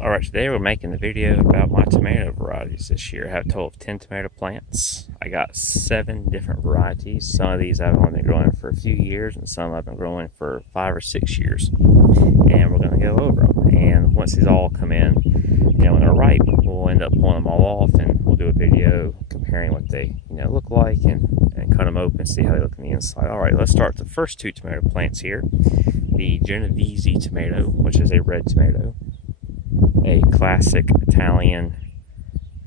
Alright, today we're making a video about my tomato varieties this year. I have a total of 10 tomato plants. I got 7 different varieties. Some of these I've only been growing for a few years, and some I've been growing for 5 or 6 years. And we're going to go over them. And once these all come in, when they're ripe, we'll end up pulling them all off, and we'll do a video comparing what they look like and cut them open and see how they look on the inside. Alright, let's start with the first 2 tomato plants here. The Genovese tomato, which is a red tomato. A classic Italian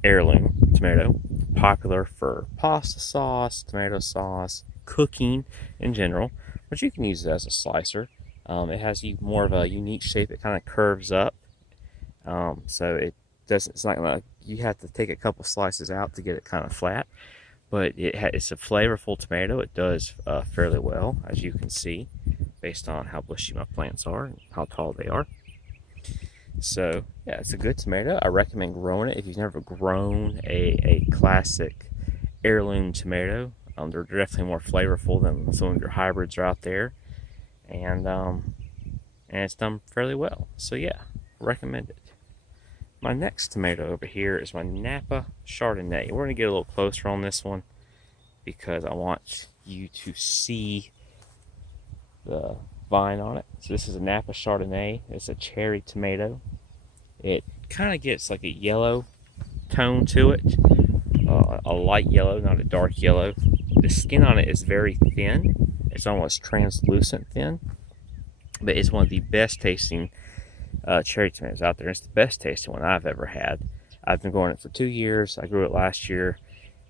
heirloom tomato, popular for pasta sauce, tomato sauce, cooking in general, but you can use it as a slicer. It has more of a unique shape. It kind of curves up, so it doesn't. It's not like you have to take a couple slices out to get it kind of flat. But it's a flavorful tomato. It does fairly well, as you can see, based on how bushy my plants are and how tall they are. So yeah, it's a good tomato. I recommend growing it if you've never grown a classic heirloom tomato. They're definitely more flavorful than some of your hybrids are out there, and it's done fairly well. So yeah, recommend it. My next tomato over here is my Napa Chardonnay. We're gonna get a little closer on this one because I want you to see the vine on it. So this is a Napa Chardonnay. It's a cherry tomato. It kind of gets like a yellow tone to it, a light yellow, not a dark yellow. The skin on it is very thin. It's almost translucent thin, but it's one of the best tasting cherry tomatoes out there. It's the best tasting one I've ever had. I've been growing it for 2 years. I grew it last year,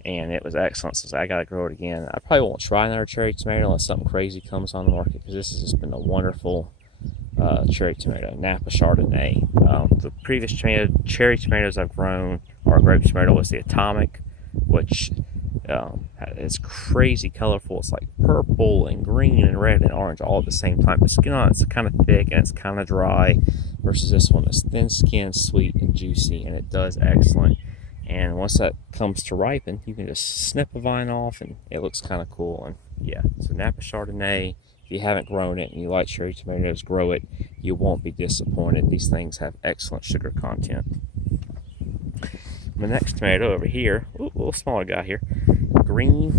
and it was excellent. So I gotta grow it again. I probably won't try another cherry tomato unless something crazy comes on the market, because this has just been a wonderful cherry tomato, Napa Chardonnay. The previous cherry tomatoes I've grown, or grape tomato, was the Atomic, which is crazy colorful. It's like purple and green and red and orange all at the same time. The skin on it's kind of thick and it's kind of dry, versus this one is thin skin, sweet and juicy, and it does excellent. And once that comes to ripen, you can just snip a vine off and it looks kind of cool. And yeah, so Napa Chardonnay, if you haven't grown it and you like cherry tomatoes, grow it. You won't be disappointed. These things have excellent sugar content. The next tomato over here, a little smaller guy here, green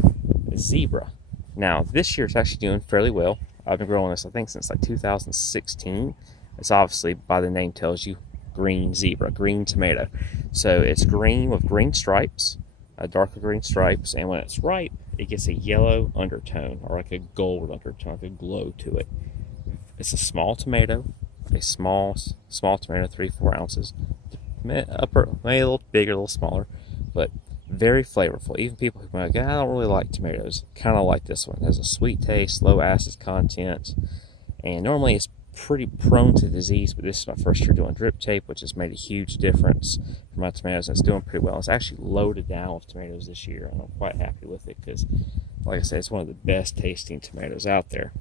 zebra. Now this year it's actually doing fairly well. I've been growing this I think since like 2016. It's obviously, by the name tells you, green zebra, green tomato. So it's green with green stripes, darker green stripes, and when it's ripe, it gets a yellow undertone, or like a gold undertone, like a glow to it. It's a small tomato, a small tomato, 3-4 ounces. Upper, maybe a little bigger, a little smaller, but very flavorful. Even people who are like, I don't really like tomatoes, kind of like this one. It has a sweet taste, low acid content, and normally it's pretty prone to disease, but this is my first year doing drip tape, which has made a huge difference for my tomatoes, and it's doing pretty well. It's actually loaded down with tomatoes this year, and I'm quite happy with it because, like I said, it's one of the best tasting tomatoes out there.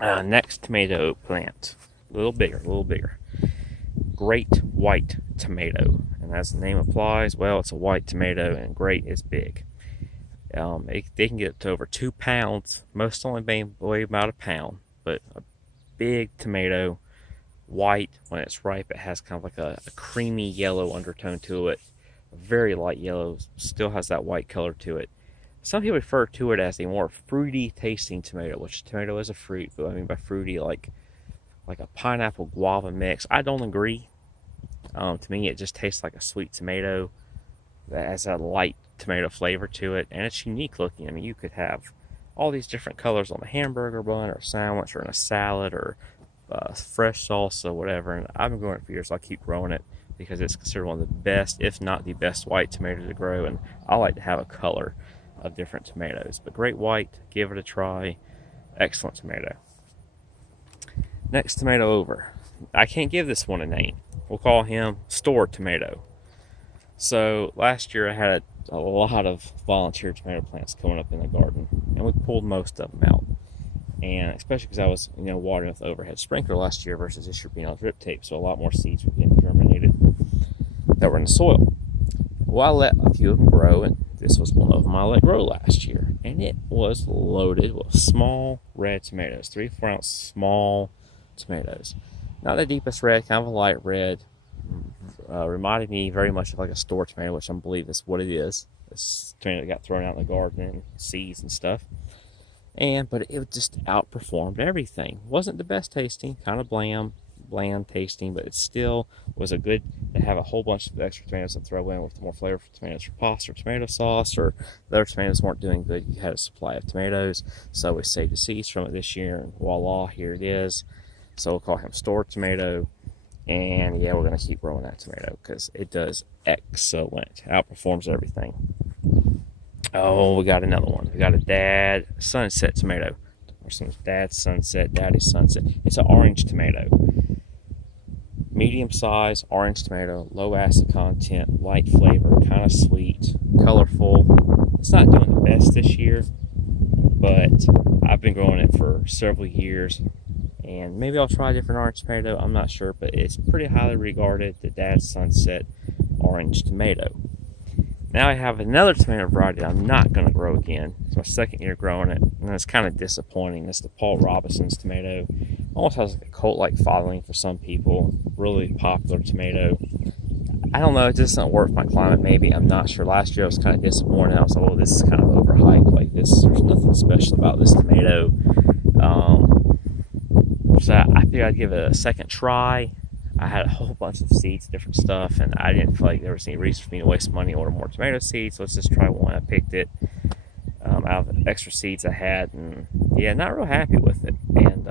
Next tomato plant, a little bigger. Great white tomato, and as the name applies, well, it's a white tomato, and great is big. They can get to over 2 pounds. Most only weigh about a pound, but a big tomato, white. When it's ripe, it has kind of like a creamy yellow undertone to it. A very light yellow, still has that white color to it. Some people refer to it as a more fruity tasting tomato, which tomato is a fruit, but I mean by fruity like a pineapple guava mix. I don't agree. To me, it just tastes like a sweet tomato that has a light tomato flavor to it, and it's unique looking. I mean, you could have all these different colors on a hamburger bun or a sandwich or in a salad or fresh salsa, whatever. And I've been growing it for years, so I keep growing it because it's considered one of the best, if not the best, white tomato to grow. And I like to have a color of different tomatoes. But great white, give it a try. Excellent tomato. Next tomato over. I can't give this one a name. We'll call him store tomato. So last year I had a lot of volunteer tomato plants coming up in the garden, and we pulled most of them out. And especially because I was, watering with overhead sprinkler last year versus this year being on drip tape, so a lot more seeds were getting germinated that were in the soil. Well, I let a few of them grow, and this was one of them I let grow last year, and it was loaded with small red tomatoes, 3-4 ounce small tomatoes. Not the deepest red, kind of a light red, reminded me very much of like a store tomato, which I believe is what it is. This tomato that got thrown out in the garden and seeds and stuff. But it just outperformed everything. Wasn't the best tasting, kind of bland tasting, but it still was a good to have a whole bunch of extra tomatoes to throw in with the more flavorful tomatoes for pasta or tomato sauce, or the other tomatoes weren't doing good. You had a supply of tomatoes, so we saved the seeds from it this year, and voila, here it is. So we'll call him store tomato. And yeah, we're going to keep growing that tomato because it does excellent. Outperforms everything. Oh, we got another one. We got a Dad Sunset tomato. Or some Dad Sunset, Daddy Sunset. It's an orange tomato. Medium size orange tomato, low acid content, light flavor, kind of sweet, colorful. It's not doing the best this year, but I've been growing it for several years. And maybe I'll try a different orange tomato. I'm not sure, but it's pretty highly regarded, the Dad Sunset orange tomato. Now I have another tomato variety I'm not going to grow again. It's my second year growing it, and it's kind of disappointing. It's the Paul Robinson's tomato. Almost has like a cult-like following for some people. Really popular tomato. I don't know, it just doesn't work for my climate maybe. I'm not sure. Last year I was kind of disappointed. I was like, well, this is kind of overhyped. Like this, there's nothing special about this tomato. So I figured I'd give it a second try. I had a whole bunch of seeds, different stuff, and I didn't feel like there was any reason for me to waste money and order more tomato seeds. So let's just try one. I picked it out of the extra seeds I had, and yeah, not real happy with it. And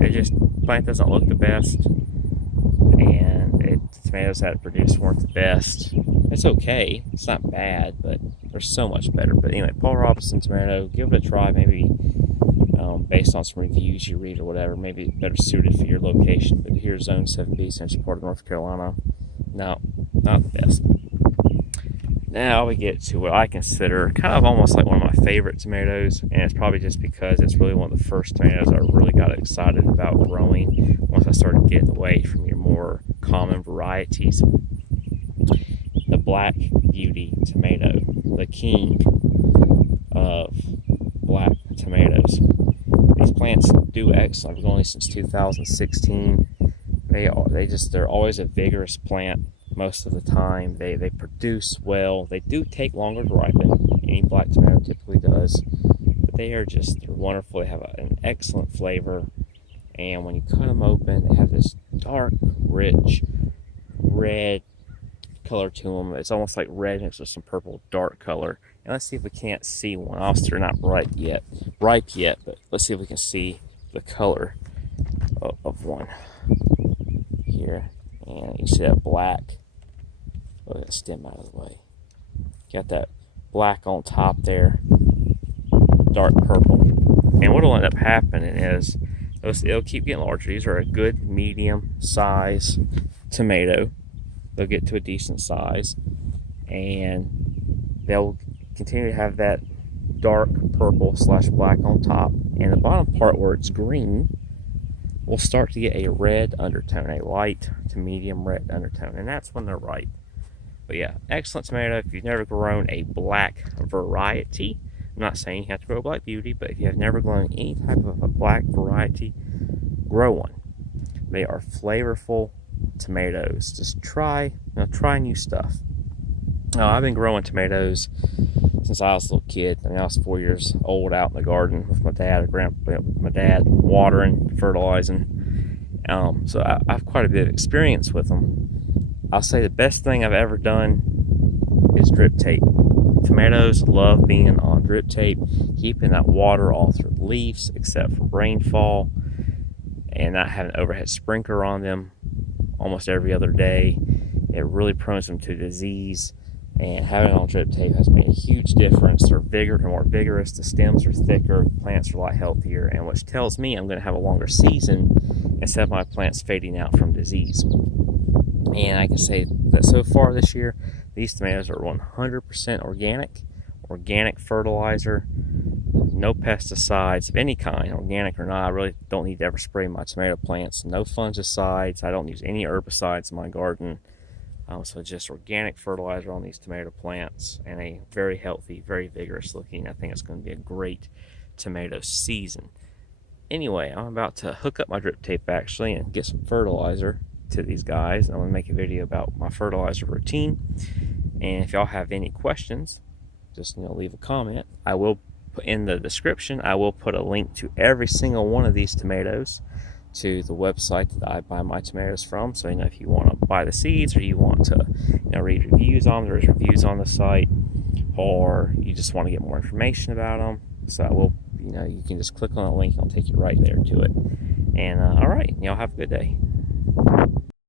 it just, plant doesn't look the best, and the tomatoes that it produced weren't the best. It's okay, it's not bad, but there's so much better. But anyway, Paul Robinson tomato, give it a try. Maybe based on some reviews you read or whatever, maybe better suited for your location. But here's Zone 7B, Central part of North Carolina. No, not the best. Now we get to what I consider kind of almost like one of my favorite tomatoes, and it's probably just because it's really one of the first tomatoes I really got excited about growing once I started getting away from your more common varieties. The Black Beauty tomato, the king of black tomatoes. These plants do excellent. I've grown these since 2016. They're always a vigorous plant most of the time. They produce well. They do take longer to ripen than any black tomato typically does, but they're wonderful. They have an excellent flavor, and when you cut them open, they have this dark, rich red color to them. It's almost like red mixed with some purple dark color. And let's see if we can't see one. Obviously, they're not ripe yet, but let's see if we can see the color of one here. And you see that black. Look at the stem out of the way. Got that black on top there, dark purple. And what'll end up happening is it'll keep getting larger. These are a good medium size tomato. They'll get to a decent size, and they'll continue to have that dark purple / black on top, and the bottom part where it's green will start to get a red undertone, a light to medium red undertone, and that's when they're ripe. But yeah, excellent tomato. If you've never grown a black variety, I'm not saying you have to grow Black Beauty, but if you have never grown any type of a black variety, grow one. They are flavorful tomatoes. Just try new stuff. I've been growing tomatoes since I was a little kid. I was 4 years old out in the garden with my dad, watering, fertilizing. So I have quite a bit of experience with them. I'll say the best thing I've ever done is drip tape. Tomatoes love being on drip tape, keeping that water all through the leaves except for rainfall, and not having an overhead sprinkler on them almost every other day. It really prones them to disease, and having it on drip tape has made a huge difference. They're more vigorous, the stems are thicker, plants are a lot healthier, and which tells me I'm going to have a longer season instead of my plants fading out from disease. And I can say that so far this year, these tomatoes are 100% organic fertilizer, no pesticides of any kind, organic or not. I really don't need to ever spray my tomato plants. No fungicides. I don't use any herbicides in my garden. So just organic fertilizer on these tomato plants, and a very healthy, very vigorous looking. I think it's going to be a great tomato season. Anyway, I'm about to hook up my drip tape actually and get some fertilizer. to these guys. I'm gonna make a video about my fertilizer routine. And if y'all have any questions, just leave a comment. I will put in the description, I will put a link to every single one of these tomatoes to the website that I buy my tomatoes from. So if you want to buy the seeds, or you want to read reviews on them, there's reviews on the site, or you just want to get more information about them. So I will, you can just click on the link and I'll take you right there to it. And all right, y'all have a good day.